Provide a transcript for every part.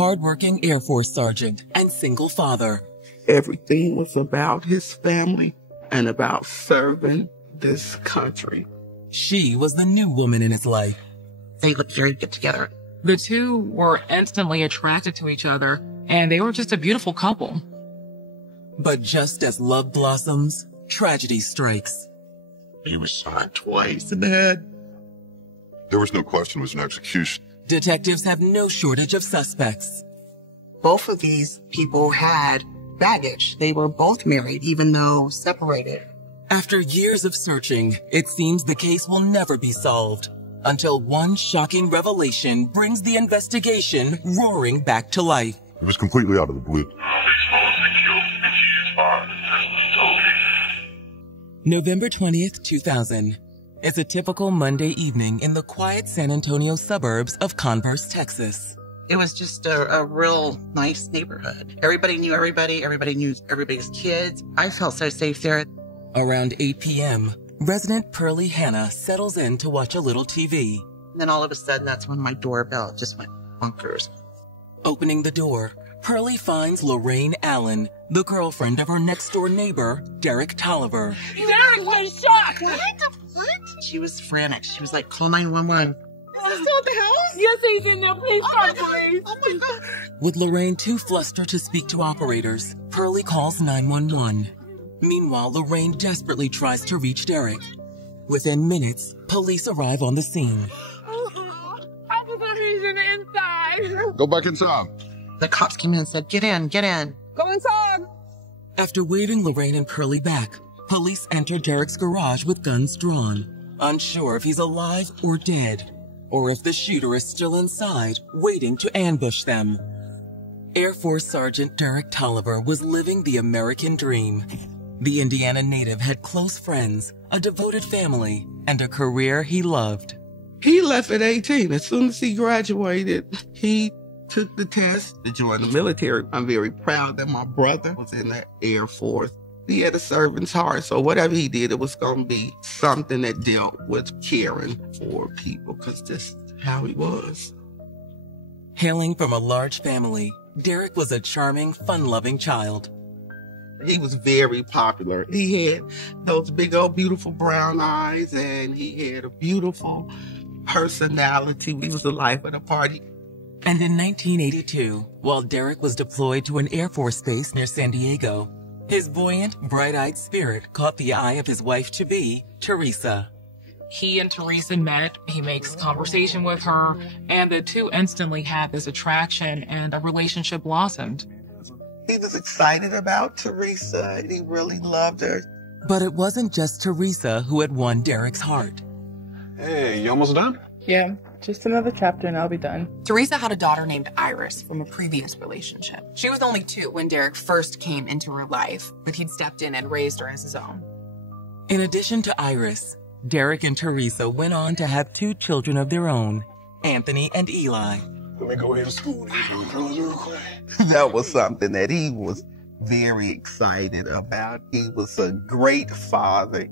hardworking Air Force sergeant and single father. Everything was about his family and about serving this country. She was the new woman in his life. They looked very good together. The two were instantly attracted to each other, and they were just a beautiful couple. But just as love blossoms, tragedy strikes. He was shot twice in the head. There was no question it was an execution. Detectives have no shortage of suspects. Both of these people had baggage. They were both married, even though separated. After years of searching, it seems the case will never be solved, until one shocking revelation brings the investigation roaring back to life. It was completely out of the blue. November 20th, 2000. It's a typical Monday evening in the quiet San Antonio suburbs of Converse, Texas. It was just a real nice neighborhood. Everybody knew everybody. Everybody knew everybody's kids. I felt so safe there. Around 8 p.m., resident Pearlie Hannah settles in to watch a little TV. And then all of a sudden, that's when my doorbell just went bonkers. Opening the door, Pearlie finds Lorraine Allen, the girlfriend of her next-door neighbor, Derek Tolliver. Derek was shot! What? She was frantic. She was like, call 911. Still at the house? Yes, he's in there. Please call police. Oh my God. With Lorraine too flustered to speak to operators, Pearlie calls 911. Meanwhile, Lorraine desperately tries to reach Derek. Within minutes, police arrive on the scene. I just thought he's in the inside. Go back inside. The cops came in and said, get in, get in. Go inside. After waving Lorraine and Pearlie back, police enter Derek's garage with guns drawn, unsure if he's alive or dead, or if the shooter is still inside, waiting to ambush them. Air Force Sergeant Derek Tolliver was living the American dream. The Indiana native had close friends, a devoted family, and a career he loved. He left at 18. As soon as he graduated, he took the test to join the military. I'm very proud that my brother was in the Air Force. He had a servant's heart, so whatever he did, it was going to be something that dealt with caring for people, because this is how he was. Hailing from a large family, Derek was a charming, fun-loving child. He was very popular. He had those big old beautiful brown eyes, and he had a beautiful personality. He was the life of the party. And in 1982, while Derek was deployed to an Air Force base near San Diego, his buoyant, bright-eyed spirit caught the eye of his wife-to-be, Teresa. He and Teresa met, he makes conversation with her, and the two instantly had this attraction and a relationship blossomed. He was excited about Teresa, and he really loved her. But it wasn't just Teresa who had won Derek's heart. Hey, you almost done? Yeah, just another chapter and I'll be done. Teresa had a daughter named Iris from a previous relationship. She was only 2 when Derek first came into her life, but he'd stepped in and raised her as his own. In addition to Iris, Derek and Teresa went on to have 2 children of their own, Anthony and Eli. Let me go ahead to school real quick. That was something that he was very excited about. He was a great father.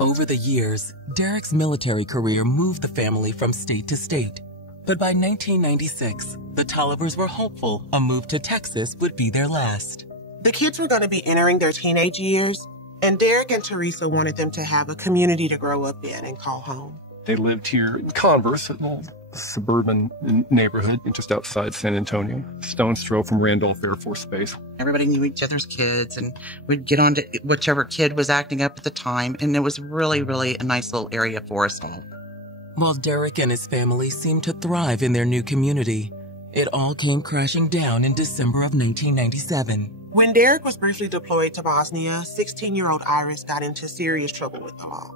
Over the years, Derek's military career moved the family from state to state. But by 1996, the Tollivers were hopeful a move to Texas would be their last. The kids were going to be entering their teenage years, and Derek and Teresa wanted them to have a community to grow up in and call home. They lived here in Converse, a little suburban neighborhood just outside San Antonio, stone's throw from Randolph Air Force Base. Everybody knew each other's kids, and we'd get on to whichever kid was acting up at the time, and it was really, really a nice little area for us all. While Derek and his family seemed to thrive in their new community, it all came crashing down in December of 1997. When Derek was briefly deployed to Bosnia, 16-year-old Iris got into serious trouble with the law.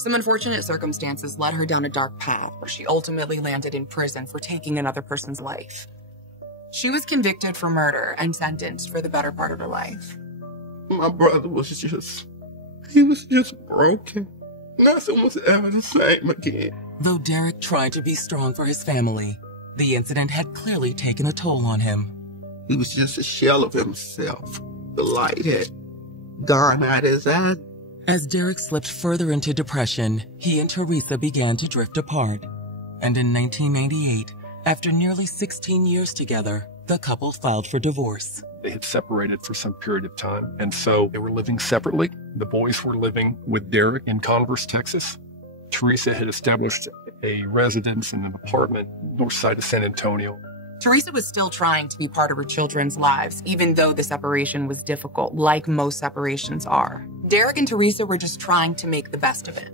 Some unfortunate circumstances led her down a dark path where she ultimately landed in prison for taking another person's life. She was convicted for murder and sentenced for the better part of her life. My brother was he was just broken. Nothing was ever the same again. Though Derek tried to be strong for his family, the incident had clearly taken a toll on him. He was just a shell of himself. The light had gone out his eyes. As Derek slipped further into depression, he and Teresa began to drift apart. And in 1998, After nearly 16 years together, the couple filed for divorce. They had separated for some period of time, and so they were living separately. The boys were living with Derek in Converse, Texas. Teresa had established a residence in an apartment north side of San Antonio. Teresa was still trying to be part of her children's lives, even though the separation was difficult, like most separations are. Derek and Teresa were just trying to make the best of it.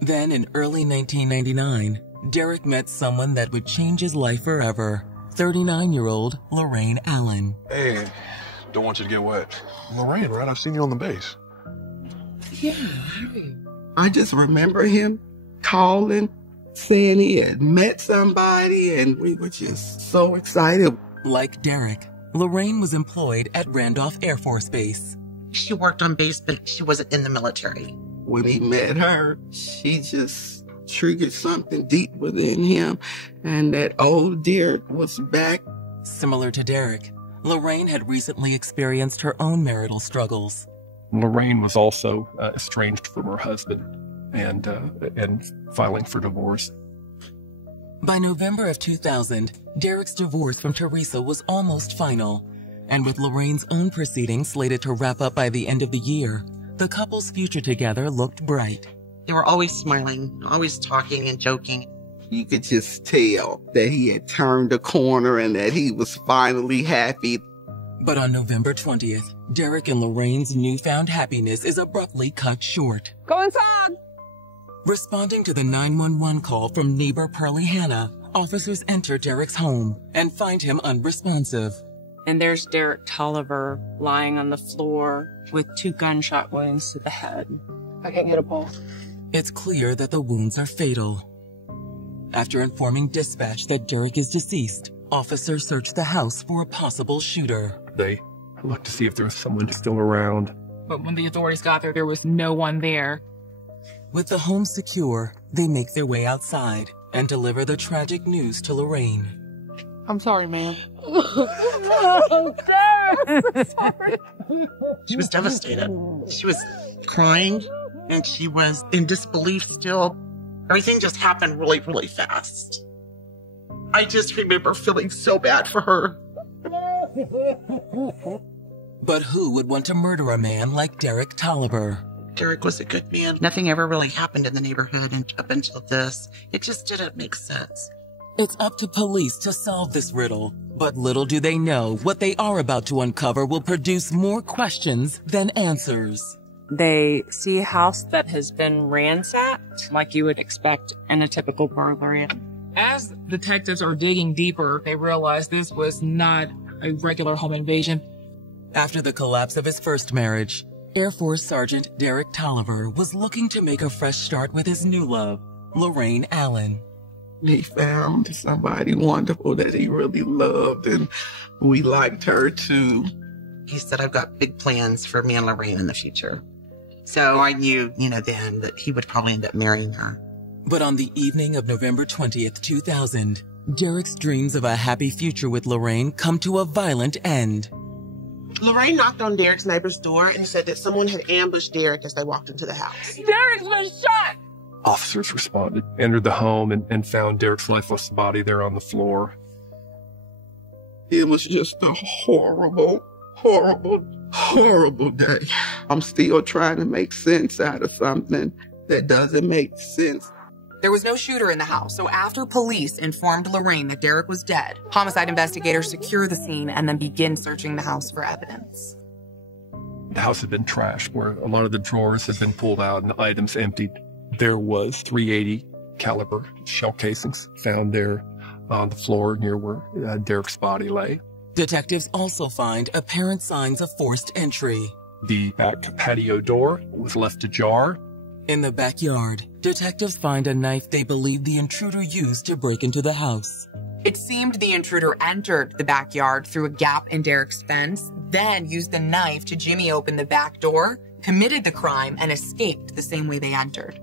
Then in early 1999, Derek met someone that would change his life forever. 39-year-old Lorraine Allen. Hey, don't want you to get wet. Lorraine, right? I've seen you on the base. Yeah. I just remember him calling, saying he had met somebody, and we were just so excited. Like Derek, Lorraine was employed at Randolph Air Force Base. She worked on base, but she wasn't in the military. When he met her, she just triggered something deep within him, and that old Derek was back. Similar to Derek, Lorraine had recently experienced her own marital struggles. Lorraine was also estranged from her husband and filing for divorce. By November of 2000, Derek's divorce from Teresa was almost final, and with Lorraine's own proceedings slated to wrap up by the end of the year, the couple's future together looked bright. They were always smiling, always talking and joking. You could just tell that he had turned a corner and that he was finally happy. But on November 20th, Derek and Lorraine's newfound happiness is abruptly cut short. Go inside! Responding to the 911 call from neighbor Pearlie Hannah, officers enter Derek's home and find him unresponsive. And there's Derek Tolliver lying on the floor with 2 gunshot wounds to the head. I can't get a pulse. It's clear that the wounds are fatal. After informing dispatch that Derek is deceased, officers search the house for a possible shooter. They looked to see if there was someone still around. But when the authorities got there was no one there. With the home secure, they make their way outside and deliver the tragic news to Lorraine. I'm sorry, ma'am. Sorry. She was devastated. She was crying, and she was in disbelief still. Everything just happened really, really fast. I just remember feeling so bad for her. But who would want to murder a man like Derek Tolliver? Derek was a good man. Nothing ever really happened in the neighborhood, and up until this, it just didn't make sense. It's up to police to solve this riddle, but little do they know what they are about to uncover will produce more questions than answers. They see a house that has been ransacked, like you would expect in a typical burglary. As detectives are digging deeper, they realize this was not a regular home invasion. After the collapse of his first marriage, Air Force Sergeant Derek Tolliver was looking to make a fresh start with his new love, Lorraine Allen. He found somebody wonderful that he really loved, and we liked her too. He said, I've got big plans for me and Lorraine in the future. So I knew, then that he would probably end up marrying her. But on the evening of November 20th, 2000, Derek's dreams of a happy future with Lorraine come to a violent end. Lorraine knocked on Derek's neighbor's door and said that someone had ambushed Derek as they walked into the house. Derek's been shot! Officers responded, entered the home, and found Derek's lifeless body there on the floor. It was just a horrible, horrible, horrible day. I'm still trying to make sense out of something that doesn't make sense. There was no shooter in the house, so after police informed Lorraine that Derek was dead, homicide investigators secure the scene and then begin searching the house for evidence. The house had been trashed, where a lot of the drawers had been pulled out and the items emptied. There was .380 caliber shell casings found there on the floor near where Derek's body lay. Detectives also find apparent signs of forced entry. The back patio door was left ajar. In the backyard, detectives find a knife they believe the intruder used to break into the house. It seemed the intruder entered the backyard through a gap in Derek's fence, then used the knife to jimmy open the back door, committed the crime, and escaped the same way they entered.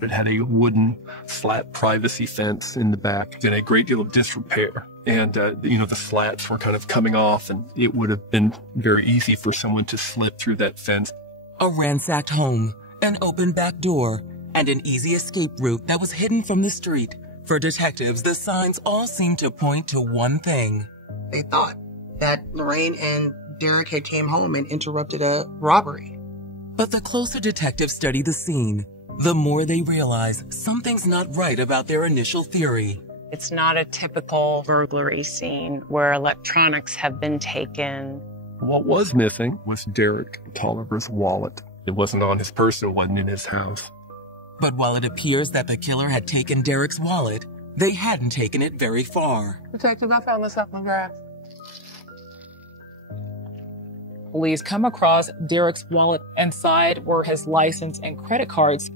It had a wooden slat privacy fence in the back in a great deal of disrepair. And, the slats were kind of coming off, and it would have been very easy for someone to slip through that fence. A ransacked home, an open back door, and an easy escape route that was hidden from the street For detectives, the signs all seem to point to one thing. They thought that Lorraine and Derek had came home and interrupted a robbery. But the closer detectives study the scene, the more they realize something's not right about their initial theory. It's not a typical burglary scene where electronics have been taken. What was missing was Derek Tolliver's wallet. It wasn't on his person, it wasn't in his house. But while it appears that the killer had taken Derek's wallet, they hadn't taken it very far. Detective, I found this up my grass. Police come across Derek's wallet. Inside were his license and credit cards.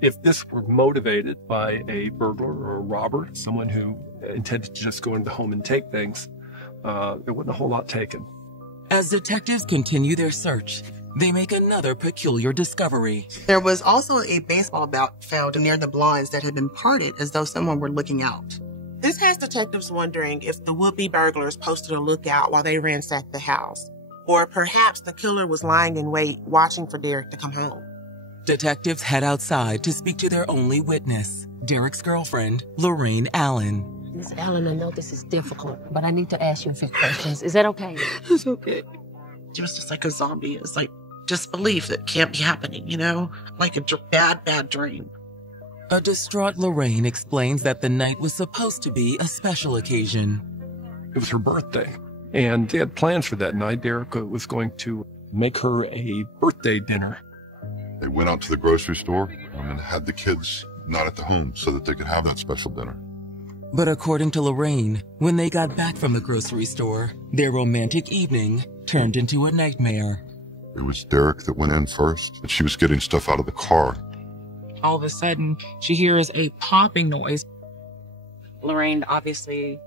If this were motivated by a burglar or a robber, someone who intended to just go into the home and take things, there wasn't a whole lot taken. As detectives continue their search, they make another peculiar discovery. There was also a baseball bat found near the blinds that had been parted as though someone were looking out. This has detectives wondering if the would-be burglars posted a lookout while they ransacked the house. Or perhaps the killer was lying in wait, watching for Derek to come home. Detectives head outside to speak to their only witness, Derek's girlfriend, Lorraine Allen. Miss Allen, I know this is difficult, but I need to ask you a few questions. Is that okay? It's okay. She was just like a zombie. It's like disbelief that can't be happening, you know? Like a bad dream. A distraught Lorraine explains that the night was supposed to be a special occasion. It was her birthday, and they had plans for that night. Derek was going to make her a birthday dinner. They went out to the grocery store and had the kids not at the home so that they could have that special dinner. But according to Lorraine, when they got back from the grocery store, their romantic evening turned into a nightmare. It was Derek that went in first, and she was getting stuff out of the car. All of a sudden, she hears a popping noise. Lorraine obviously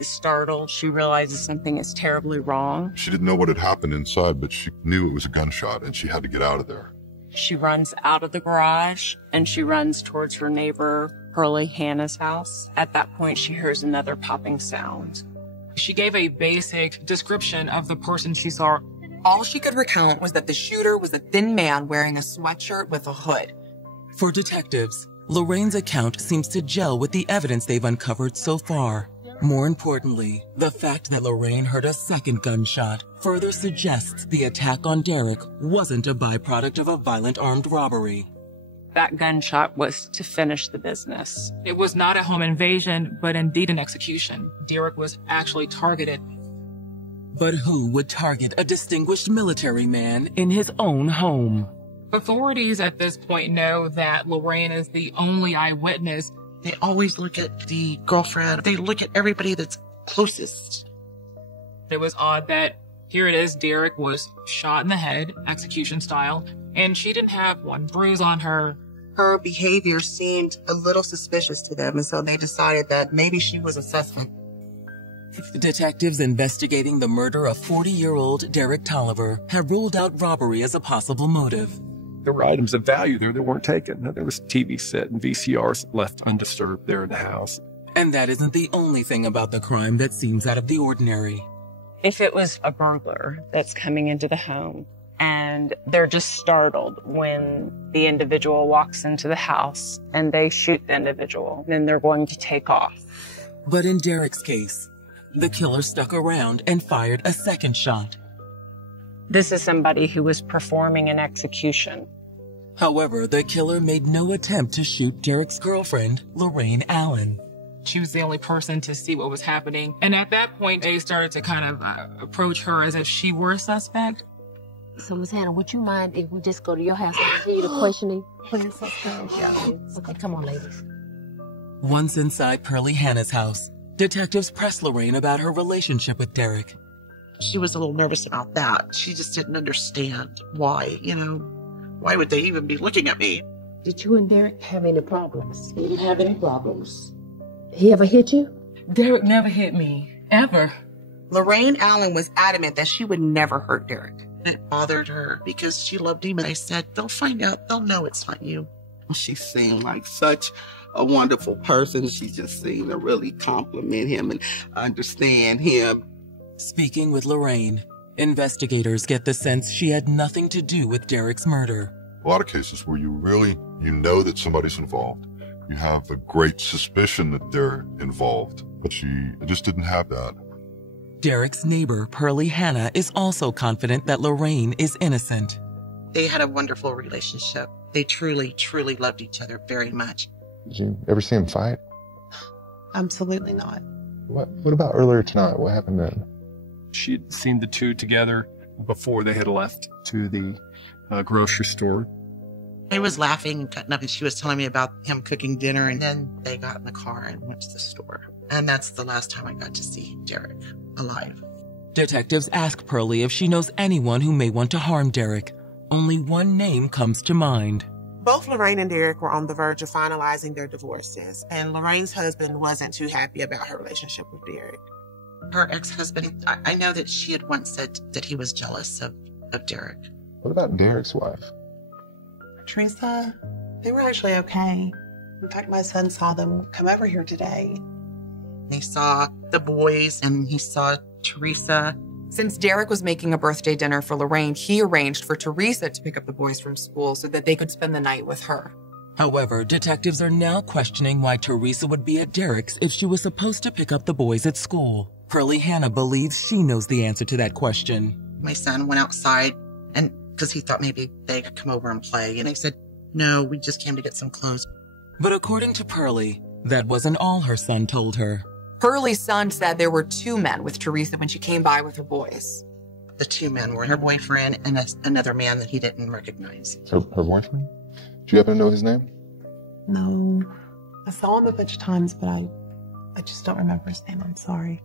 is startled. She realizes something is terribly wrong. She didn't know what had happened inside, but she knew it was a gunshot, and she had to get out of there. She runs out of the garage, and she runs towards her neighbor, Pearlie Hannah's house. At that point, she hears another popping sound. She gave a basic description of the person she saw. All she could recount was that the shooter was a thin man wearing a sweatshirt with a hood. For detectives, Lorraine's account seems to gel with the evidence they've uncovered so far. More importantly, the fact that Lorraine heard a second gunshot further suggests the attack on Derek wasn't a byproduct of a violent armed robbery. That gunshot was to finish the business. It was not a home invasion, but indeed an execution. Derek was actually targeted. But who would target a distinguished military man in his own home? Authorities at this point know that Lorraine is the only eyewitness. They always look at the girlfriend. They look at everybody that's closest. It was odd that here it is, Derek was shot in the head, execution style, and she didn't have one bruise on her. Her behavior seemed a little suspicious to them, and so they decided that maybe she was a suspect. Detectives investigating the murder of 40-year-old Derek Tolliver have ruled out robbery as a possible motive. There were items of value there that weren't taken. There was a TV set and VCRs left undisturbed there in the house. And that isn't the only thing about the crime that seems out of the ordinary. If it was a burglar that's coming into the home and they're just startled when the individual walks into the house and they shoot the individual, then they're going to take off. But in Derek's case, the killer stuck around and fired a second shot. This is somebody who was performing an execution. However, the killer made no attempt to shoot Derek's girlfriend, Lorraine Allen. She was the only person to see what was happening. And at that point, they started to kind of approach her as if she were a suspect. So, Miss Hannah, would you mind if we just go to your house and continue the questioning? Please, yeah. Okay, come on, ladies. Once inside Pearlie Hannah's house, detectives pressed Lorraine about her relationship with Derek. She was a little nervous about that. She just didn't understand why, why would they even be looking at me? Did you and Derek have any problems? We didn't have any problems. He ever hit you? Derek never hit me, ever. Lorraine Allen was adamant that she would never hurt Derek. It bothered her because she loved him, and I said, they'll find out. They'll know it's not you. She seemed like such a wonderful person. She just seemed to really compliment him and understand him. Speaking with Lorraine, investigators get the sense she had nothing to do with Derek's murder. A lot of cases where you know that somebody's involved, You have a great suspicion that they're involved, but she just didn't have that. Derek's neighbor, Pearlie Hannah, is also confident that Lorraine is innocent. They had a wonderful relationship. They truly, truly loved each other very much. Did you ever see them fight? Absolutely not. What about earlier tonight? What happened then? She'd seen the two together before they had left to the grocery store. I was laughing and cutting up, and she was telling me about him cooking dinner, and then they got in the car and went to the store. And that's the last time I got to see Derek alive. Detectives ask Pearlie if she knows anyone who may want to harm Derek. Only one name comes to mind. Both Lorraine and Derek were on the verge of finalizing their divorces, and Lorraine's husband wasn't too happy about her relationship with Derek. Her ex-husband, I know that she had once said that he was jealous of Derek. What about Derek's wife? Teresa, they were actually okay. In fact, my son saw them come over here today. He saw the boys and he saw Teresa. Since Derek was making a birthday dinner for Lorraine, he arranged for Teresa to pick up the boys from school so that they could spend the night with her. However, detectives are now questioning why Teresa would be at Derek's if she was supposed to pick up the boys at school. Pearlie Hannah believes she knows the answer to that question. My son went outside and because he thought maybe they could come over and play. And I said, no, we just came to get some clothes. But according to Pearlie, that wasn't all her son told her. Pearlie's son said there were two men with Teresa when she came by with her boys. The two men were her boyfriend and another man that he didn't recognize. Her boyfriend? Do you happen to know his name? No. I saw him a bunch of times, but I just don't remember his name. I'm sorry.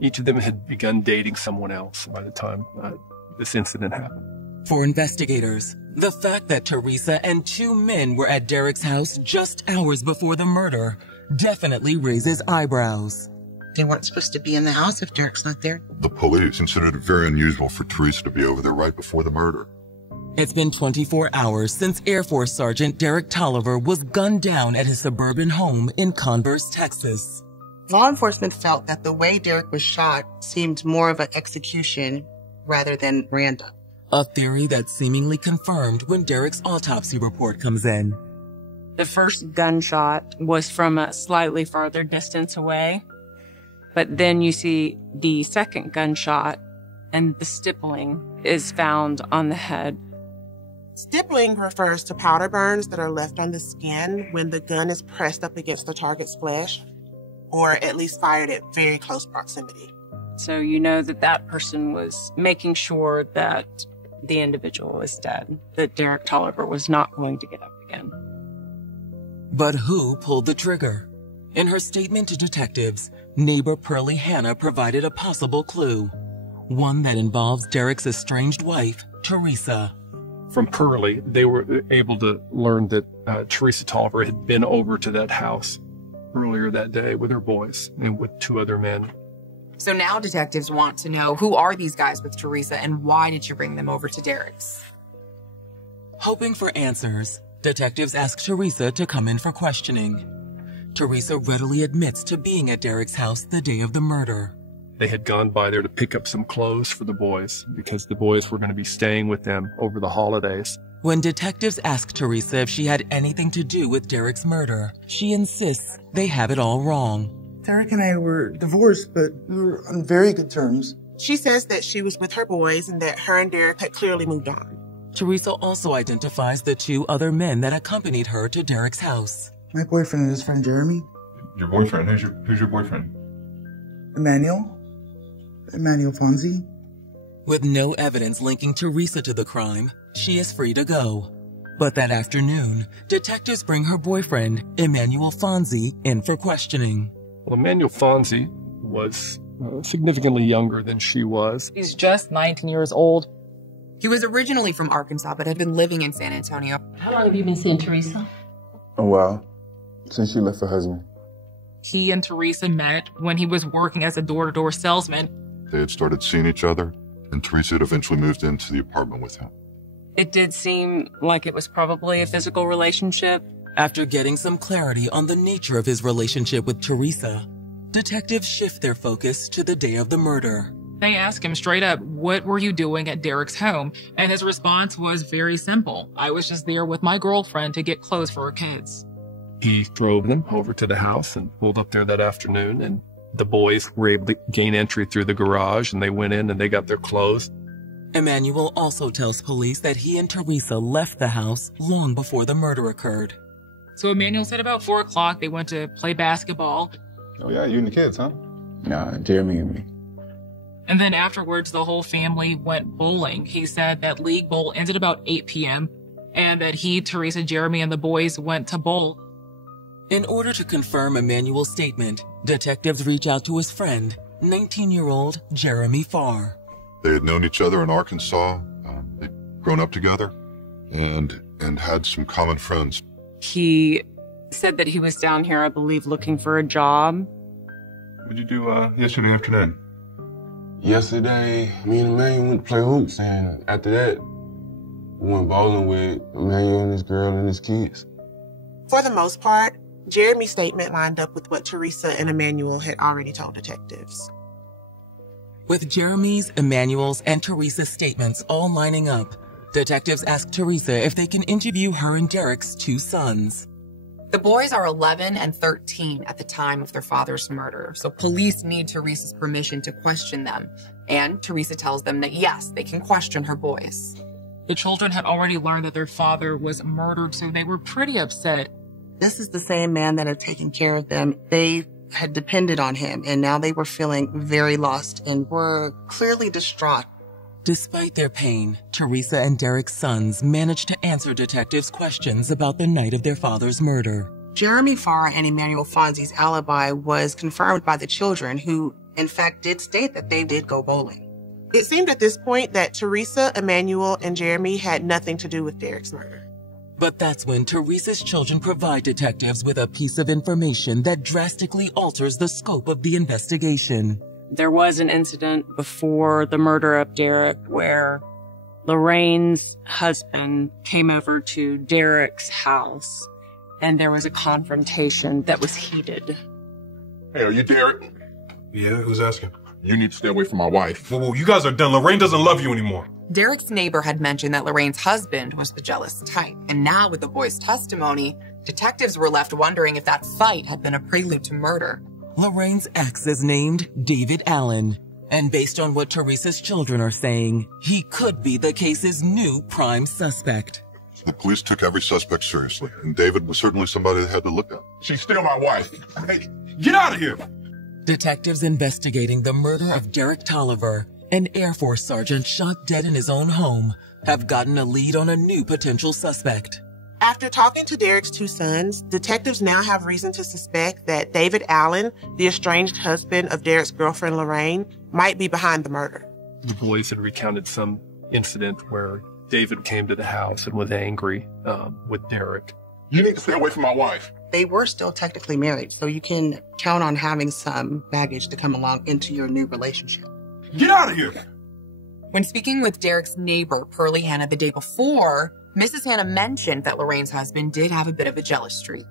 Each of them had begun dating someone else by the time this incident happened. For investigators, the fact that Teresa and two men were at Derek's house just hours before the murder definitely raises eyebrows. They weren't supposed to be in the house if Derek's not there. The police considered it very unusual for Teresa to be over there right before the murder. It's been 24 hours since Air Force Sergeant Derek Tolliver was gunned down at his suburban home in Converse, Texas. Law enforcement felt that the way Derek was shot seemed more of an execution rather than random. A theory that's seemingly confirmed when Derek's autopsy report comes in. The first gunshot was from a slightly farther distance away, but then you see the second gunshot and the stippling is found on the head. Stippling refers to powder burns that are left on the skin when the gun is pressed up against the target's flesh, or at least fired at very close proximity. So you know that that person was making sure that the individual is dead, that Derek Tolliver was not going to get up again. But who pulled the trigger? In her statement to detectives, neighbor Pearlie Hannah provided a possible clue. One that involves Derek's estranged wife, Teresa. From Pearlie, they were able to learn that Teresa Tolliver had been over to that house earlier that day with her boys and with two other men. So now detectives want to know, who are these guys with Teresa and why did you bring them over to Derek's? Hoping for answers, detectives ask Teresa to come in for questioning. Teresa readily admits to being at Derek's house the day of the murder. They had gone by there to pick up some clothes for the boys because the boys were going to be staying with them over the holidays. When detectives ask Teresa if she had anything to do with Derek's murder, she insists they have it all wrong. Derek and I were divorced, but we were on very good terms. She says that she was with her boys and that her and Derek had clearly moved on. Teresa also identifies the two other men that accompanied her to Derek's house. My boyfriend and his friend Jeremy. Your boyfriend? Who's your boyfriend? Emmanuel Fonzie. With no evidence linking Teresa to the crime, she is free to go. But that afternoon, detectives bring her boyfriend, Emmanuel Fonzie, in for questioning. Well, Emmanuel Fonzie was significantly younger than she was. He's just 19 years old. He was originally from Arkansas, but had been living in San Antonio. How long have you been seeing Teresa? A while. Since she left her husband. He and Teresa met when he was working as a door-to-door salesman. They had started seeing each other, and Teresa had eventually moved into the apartment with him. It did seem like it was probably a physical relationship. After getting some clarity on the nature of his relationship with Teresa, detectives shift their focus to the day of the murder. They ask him straight up, what were you doing at Derek's home? And his response was very simple. I was just there with my girlfriend to get clothes for her kids. He drove them over to the house and pulled up there that afternoon, and the boys were able to gain entry through the garage, and they went in and they got their clothes. Emmanuel also tells police that he and Teresa left the house long before the murder occurred. So Emmanuel said about 4 o'clock they went to play basketball. Oh yeah, you and the kids, huh? Nah, Jeremy and me. And then afterwards, the whole family went bowling. He said that league bowl ended about 8 p.m. and that he, Teresa, Jeremy, and the boys went to bowl. In order to confirm Emmanuel's statement, detectives reach out to his friend, 19-year-old Jeremy Farr. They had known each other in Arkansas. They'd grown up together and had some common friends. He said that he was down here, I believe, looking for a job. What'd you do yesterday afternoon? Yesterday, me and Emmanuel went to play hoops, and after that, we went bowling with Emmanuel and his girl and his kids. For the most part, Jeremy's statement lined up with what Teresa and Emmanuel had already told detectives. With Jeremy's, Emmanuel's, and Teresa's statements all lining up, detectives ask Teresa if they can interview her and Derek's 2 sons. The boys are 11 and 13 at the time of their father's murder, so police need Teresa's permission to question them. And Teresa tells them that yes, they can question her boys. The children had already learned that their father was murdered, so they were pretty upset. This is the same man that had taken care of them. They had depended on him, and now they were feeling very lost and were clearly distraught. Despite their pain, Teresa and Derek's sons managed to answer detectives' questions about the night of their father's murder. Jeremy Farr and Emmanuel Fonzie's alibi was confirmed by the children, who, in fact, did state that they did go bowling. It seemed at this point that Teresa, Emmanuel, and Jeremy had nothing to do with Derek's murder. But that's when Teresa's children provide detectives with a piece of information that drastically alters the scope of the investigation. There was an incident before the murder of Derek where Lorraine's husband came over to Derek's house, and there was a confrontation that was heated. Hey, are you Derek? Yeah, who's asking? You need to stay away from my wife. Whoa, you guys are done. Lorraine doesn't love you anymore. Derek's neighbor had mentioned that Lorraine's husband was the jealous type, and now with the boys' testimony, detectives were left wondering if that fight had been a prelude to murder. Lorraine's ex is named David Allen, and based on what Teresa's children are saying, he could be the case's new prime suspect. The police took every suspect seriously, and David was certainly somebody they had to look at. She's still my wife. Hey, get out of here! Detectives investigating the murder of Derek Tolliver, an Air Force sergeant shot dead in his own home, have gotten a lead on a new potential suspect. After talking to Derek's 2 sons, detectives now have reason to suspect that David Allen, the estranged husband of Derek's girlfriend Lorraine, might be behind the murder. The boys had recounted some incident where David came to the house and was angry with Derek. You need to stay away from my wife. They were still technically married, so you can count on having some baggage to come along into your new relationship. Get out of here! When speaking with Derek's neighbor, Pearlie Hannah, the day before, Mrs. Hannah mentioned that Lorraine's husband did have a bit of a jealous streak.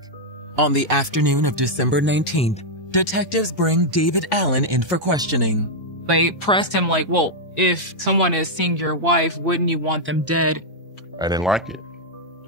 On the afternoon of December 19th, detectives bring David Allen in for questioning. They pressed him like, well, if someone is seeing your wife, wouldn't you want them dead? I didn't like it.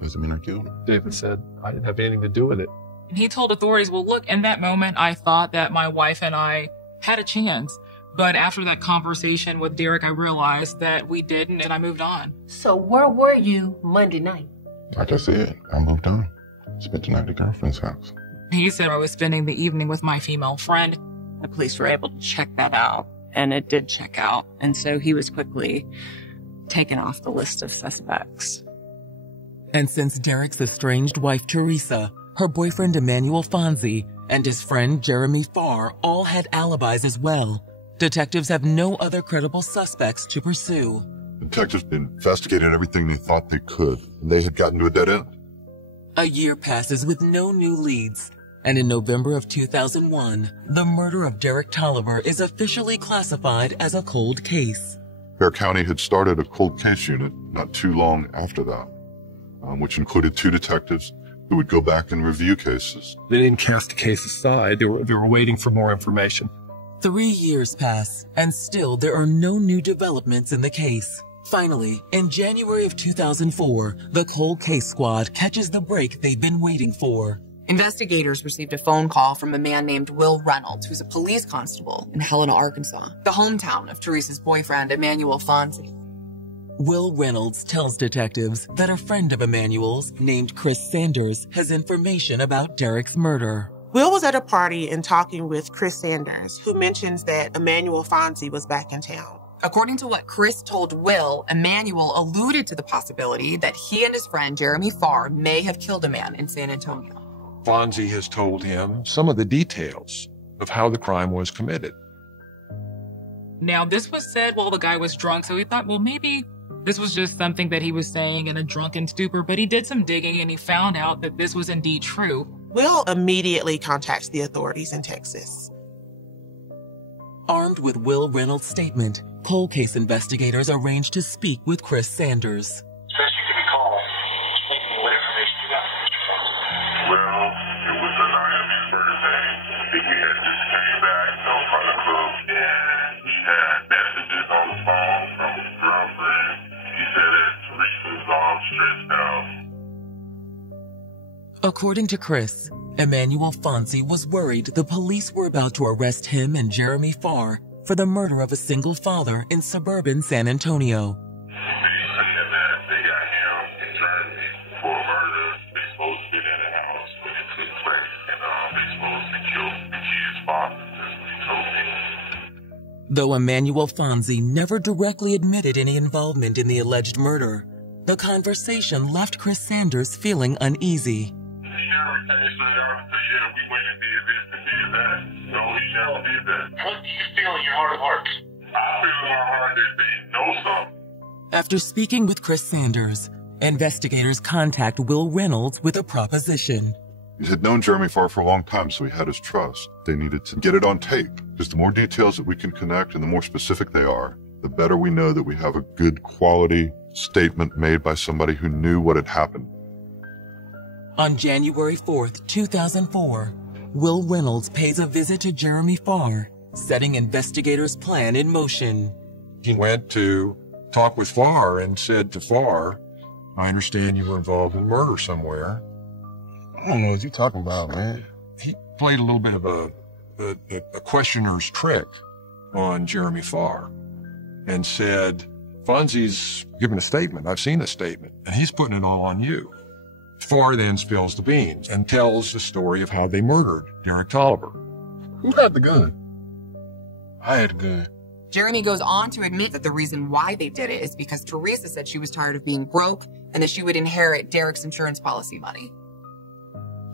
Doesn't mean I killed him. David said, I didn't have anything to do with it. And he told authorities, well, look, in that moment, I thought that my wife and I had a chance. But after that conversation with Derek, I realized that we didn't, and I moved on. So where were you Monday night? Like I said, I moved on. Spent the night at a girlfriend's house. He said I was spending the evening with my female friend. The police were able to check that out, and it did check out. And so he was quickly taken off the list of suspects. And since Derek's estranged wife, Teresa, her boyfriend, Emmanuel Fonzie, and his friend, Jeremy Farr, all had alibis as well, detectives have no other credible suspects to pursue. Detectives investigated everything they thought they could, and they had gotten to a dead end. A year passes with no new leads, and in November of 2001, the murder of Derek Tolliver is officially classified as a cold case. Bexar County had started a cold case unit not too long after that, which included 2 detectives who would go back and review cases. They didn't cast the case aside. They were waiting for more information. 3 years pass, and still there are no new developments in the case. Finally, in January of 2004, the Cold Case Squad catches the break they've been waiting for. Investigators received a phone call from a man named Will Reynolds, who's a police constable in Helena, Arkansas, the hometown of Teresa's boyfriend, Emmanuel Fonzie. Will Reynolds tells detectives that a friend of Emmanuel's, named Chris Sanders, has information about Derek's murder. Will was at a party and talking with Chris Sanders, who mentions that Emmanuel Fonzie was back in town. According to what Chris told Will, Emmanuel alluded to the possibility that he and his friend Jeremy Farr may have killed a man in San Antonio. Fonzie has told him some of the details of how the crime was committed. Now, this was said while the guy was drunk, so he thought, well, maybe this was just something that he was saying in a drunken stupor, but he did some digging and he found out that this was indeed true. Will immediately contacts the authorities in Texas. Armed with Will Reynolds' statement, cold case investigators arranged to speak with Chris Sanders. According to Chris, Emmanuel Fonzie was worried the police were about to arrest him and Jeremy Farr for the murder of a single father in suburban San Antonio. Though Emmanuel Fonzie never directly admitted any involvement in the alleged murder, the conversation left Chris Sanders feeling uneasy. After speaking with Chris Sanders, investigators contact Will Reynolds with a proposition. He had known Jeremy Farr for a long time, so he had his trust. They needed to get it on tape, because the more details that we can connect and the more specific they are, the better we know that we have a good quality statement made by somebody who knew what had happened. On January 4th, 2004, Will Reynolds pays a visit to Jeremy Farr, setting investigators' plan in motion. He went to talk with Farr and said to Farr, I understand you were involved in murder somewhere. I don't know what you're talking about, man. He played a little bit of a questioner's trick on Jeremy Farr and said, Fonzie's given a statement. I've seen a statement, and he's putting it all on you. Farr then spills the beans and tells the story of how they murdered Derek Tolliver. Who had the gun? I had the gun. Jeremy goes on to admit that the reason why they did it is because Teresa said she was tired of being broke and that she would inherit Derek's insurance policy money.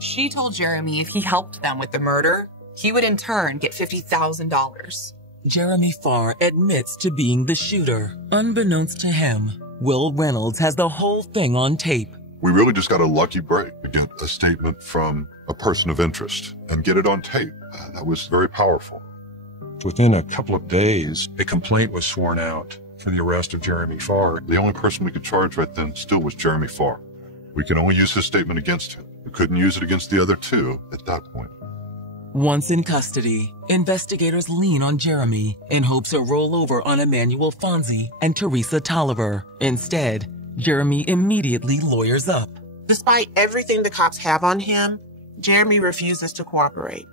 She told Jeremy if he helped them with the murder, he would in turn get $50,000. Jeremy Farr admits to being the shooter. Unbeknownst to him, Will Reynolds has the whole thing on tape. We really just got a lucky break to get a statement from a person of interest and get it on tape. That was very powerful. Within a couple of days, a complaint was sworn out for the arrest of Jeremy Farr. The only person we could charge right then still was Jeremy Farr. We could only use his statement against him. We couldn't use it against the other two at that point. Once in custody, investigators lean on Jeremy in hopes of roll over on Emmanuel Fonzie and Teresa Tolliver. Instead, Jeremy immediately lawyers up. Despite everything the cops have on him, Jeremy refuses to cooperate.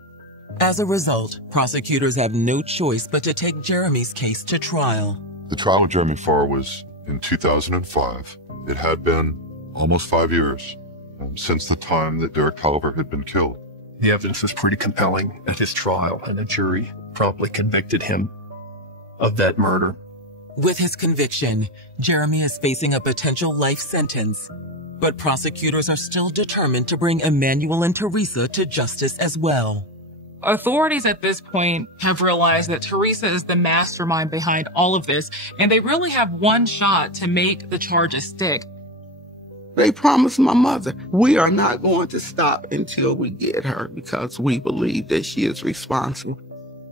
As a result, prosecutors have no choice but to take Jeremy's case to trial. The trial of Jeremy Farr was in 2005. It had been almost 5 years since the time that Derek Tolliver had been killed. The evidence was pretty compelling at his trial, and the jury promptly convicted him of that murder. With his conviction, Jeremy is facing a potential life sentence, but prosecutors are still determined to bring Emmanuel and Teresa to justice as well. Authorities at this point have realized that Teresa is the mastermind behind all of this, and they really have one shot to make the charges stick. They promised my mother, we are not going to stop until we get her because we believe that she is responsible.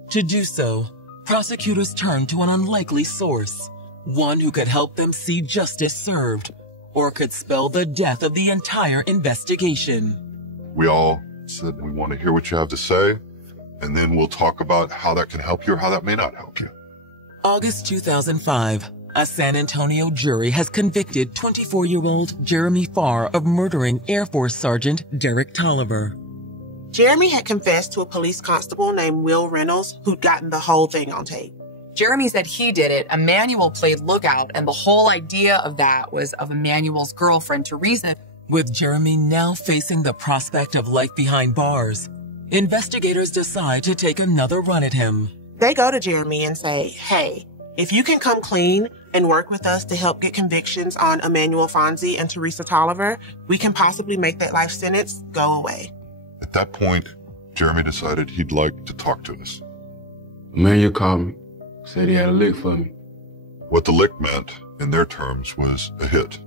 To do so, prosecutors turn to an unlikely source, one who could help them see justice served, or could spell the death of the entire investigation. We all said we want to hear what you have to say, and then we'll talk about how that can help you or how that may not help you. August 2005. A San Antonio jury has convicted 24-year-old Jeremy Farr of murdering Air Force Sergeant Derek Tolliver. Jeremy had confessed to a police constable named Will Reynolds, who'd gotten the whole thing on tape. Jeremy said he did it. Emmanuel played lookout, and the whole idea of that was of Emmanuel's girlfriend, Teresa. With Jeremy now facing the prospect of life behind bars, investigators decide to take another run at him. They go to Jeremy and say, hey, if you can come clean and work with us to help get convictions on Emmanuel Fonzi and Teresa Tolliver, we can possibly make that life sentence go away. At that point, Jeremy decided he'd like to talk to us. Emmanuel called me, said he had a lick for me. What the lick meant, in their terms, was a hit.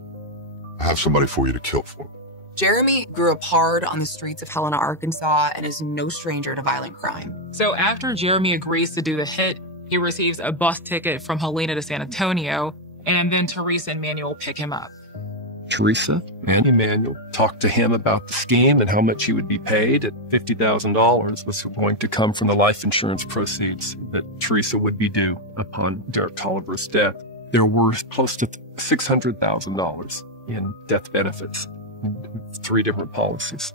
I have somebody for you to kill for. Jeremy grew up hard on the streets of Helena, Arkansas, and is no stranger to violent crime. So after Jeremy agrees to do the hit, he receives a bus ticket from Helena to San Antonio, and then Teresa and Emmanuel pick him up. Teresa and Emmanuel talked to him about the scheme and how much he would be paid. At $50,000 was going to come from the life insurance proceeds that Teresa would be due upon Derek Tolliver's death. There were close to $600,000 in death benefits, 3 different policies.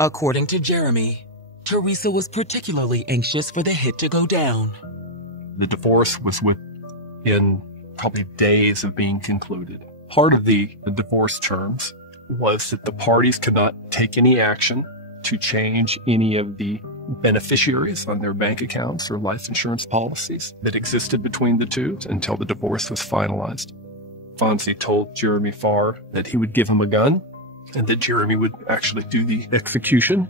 According to Jeremy, Teresa was particularly anxious for the hit to go down. The divorce was within probably days of being concluded. Part of the divorce terms was that the parties could not take any action to change any of the beneficiaries on their bank accounts or life insurance policies that existed between the two until the divorce was finalized. Fonzi told Jeremy Farr that he would give him a gun and that Jeremy would actually do the execution.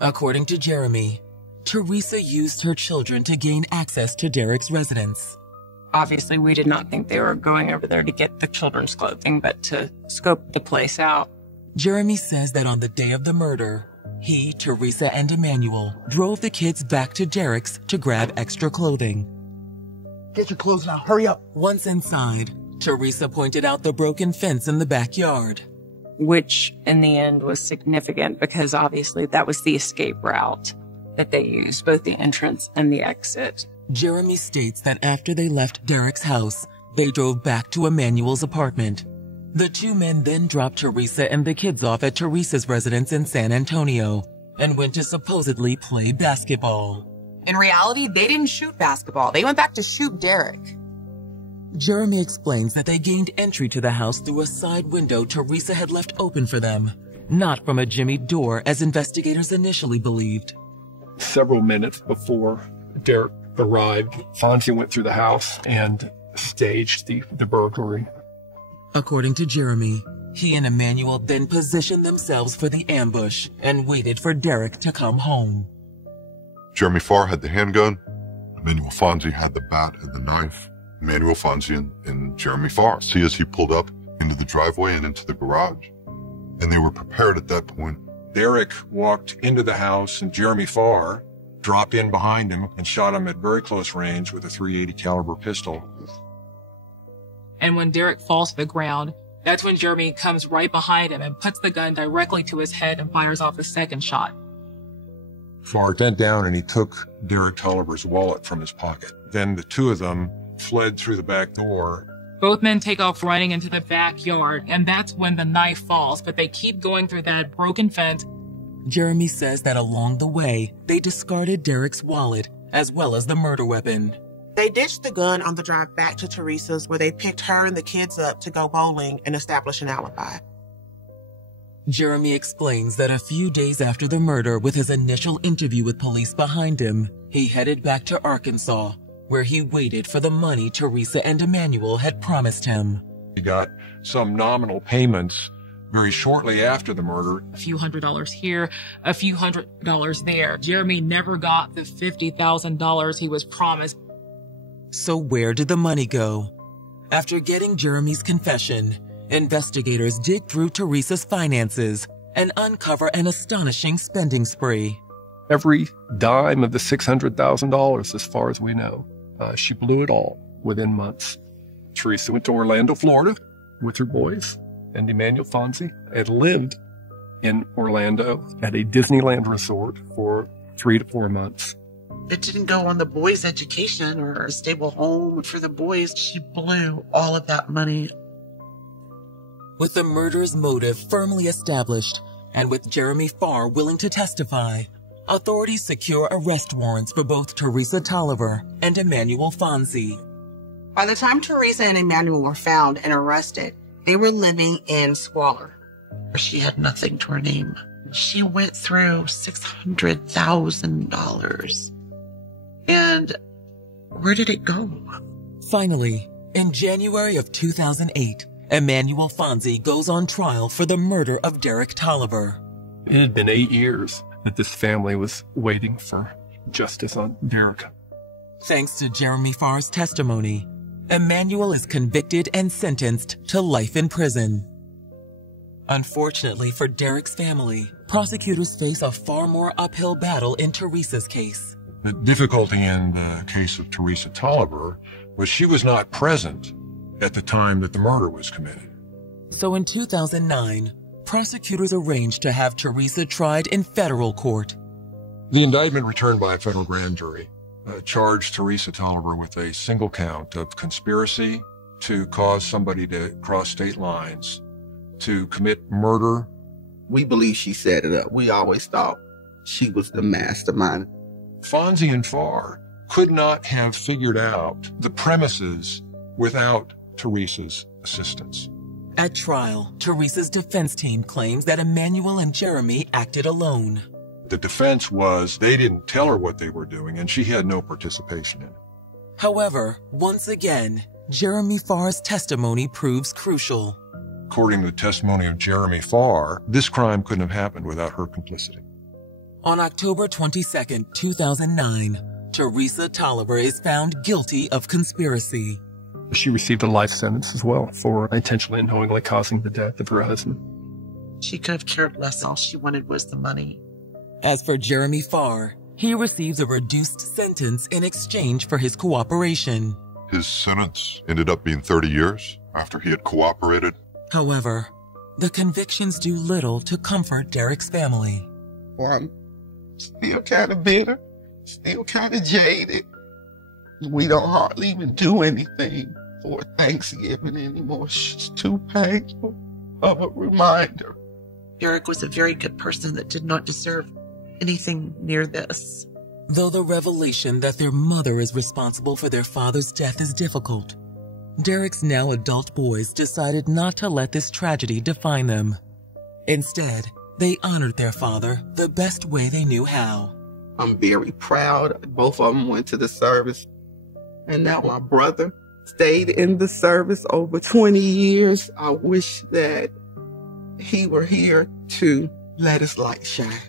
According to Jeremy, Teresa used her children to gain access to Derek's residence. Obviously, we did not think they were going over there to get the children's clothing, but to scope the place out. Jeremy says that on the day of the murder, he, Teresa, and Emmanuel drove the kids back to Derek's to grab extra clothing. Get your clothes now, hurry up. Once inside, Teresa pointed out the broken fence in the backyard. Which, in the end, was significant because obviously that was the escape route that they used, both the entrance and the exit. Jeremy states that after they left Derek's house, they drove back to Emmanuel's apartment. The 2 men then dropped Teresa and the kids off at Teresa's residence in San Antonio and went to supposedly play basketball. In reality, they didn't shoot basketball. They went back to shoot Derek. Jeremy explains that they gained entry to the house through a side window Teresa had left open for them, not from a jimmied door as investigators initially believed. Several minutes before Derek arrived, Fonzi went through the house and staged the burglary. According to Jeremy, he and Emmanuel then positioned themselves for the ambush and waited for Derek to come home. Jeremy Farr had the handgun. Emmanuel Fonzi had the bat and the knife. Emmanuel Fonzi and Jeremy Farr see as he pulled up into the driveway and into the garage. And they were prepared at that point. Derek walked into the house and Jeremy Farr dropped in behind him and shot him at very close range with a .380 caliber pistol. And when Derek falls to the ground, that's when Jeremy comes right behind him and puts the gun directly to his head and fires off a second shot. Farr bent down and he took Derek Tolliver's wallet from his pocket. Then the 2 of them fled through the back door. Both men take off running into the backyard, and that's when the knife falls, but they keep going through that broken fence. Jeremy says that along the way, they discarded Derek's wallet, as well as the murder weapon. They ditched the gun on the drive back to Teresa's, where they picked her and the kids up to go bowling and establish an alibi. Jeremy explains that a few days after the murder, with his initial interview with police behind him, he headed back to Arkansas, where he waited for the money Teresa and Emmanuel had promised him. He got some nominal payments very shortly after the murder. A few $100s here, a few $100 there. Jeremy never got the $50,000 he was promised. So where did the money go? After getting Jeremy's confession, investigators dig through Teresa's finances and uncover an astonishing spending spree. Every dime of the $600,000, as far as we know. She blew it all within months. Teresa went to Orlando, Florida with her boys, and Emmanuel Fonzi had lived in Orlando at a Disneyland resort for 3 to 4 months. It didn't go on the boys' education or a stable home for the boys. She blew all of that money. With the murder's motive firmly established, and with Jeremy Farr willing to testify, authorities secure arrest warrants for both Teresa Tolliver and Emmanuel Fonzie. By the time Teresa and Emmanuel were found and arrested, they were living in squalor. She had nothing to her name. She went through $600,000. And where did it go? Finally, in January of 2008, Emmanuel Fonzie goes on trial for the murder of Derek Tolliver. It had been 8 years that this family was waiting for justice on Derek. Thanks to Jeremy Farr's testimony, Emmanuel is convicted and sentenced to life in prison. Unfortunately for Derek's family, prosecutors face a far more uphill battle in Teresa's case. The difficulty in the case of Teresa Tolliver was she was not present at the time that the murder was committed. So in 2009, prosecutors arranged to have Teresa tried in federal court. The indictment returned by a federal grand jury charged Teresa Tolliver with a single count of conspiracy to cause somebody to cross state lines, to commit murder. We believe she set it up. We always thought she was the mastermind. Fonzie and Farr could not have figured out the premises without Teresa's assistance. At trial, Teresa's defense team claims that Emmanuel and Jeremy acted alone. The defense was they didn't tell her what they were doing and she had no participation in it. However, once again, Jeremy Farr's testimony proves crucial. According to the testimony of Jeremy Farr, this crime couldn't have happened without her complicity. On October 22, 2009, Teresa Tolliver is found guilty of conspiracy. She received a life sentence as well for intentionally and knowingly causing the death of her husband. She could have cared less. All she wanted was the money. As for Jeremy Farr, he receives a reduced sentence in exchange for his cooperation. His sentence ended up being 30 years after he had cooperated. However, the convictions do little to comfort Derek's family. Or I'm still kind of bitter, still kind of jaded. We don't hardly even do anything for Thanksgiving anymore. It's too painful of a reminder. Derek was a very good person that did not deserve anything near this. Though the revelation that their mother is responsible for their father's death is difficult, Derek's now adult boys decided not to let this tragedy define them. Instead, they honored their father the best way they knew how. I'm very proud. Both of them went to the service. And now my brother stayed in the service over 20 years. I wish that he were here to let his light shine.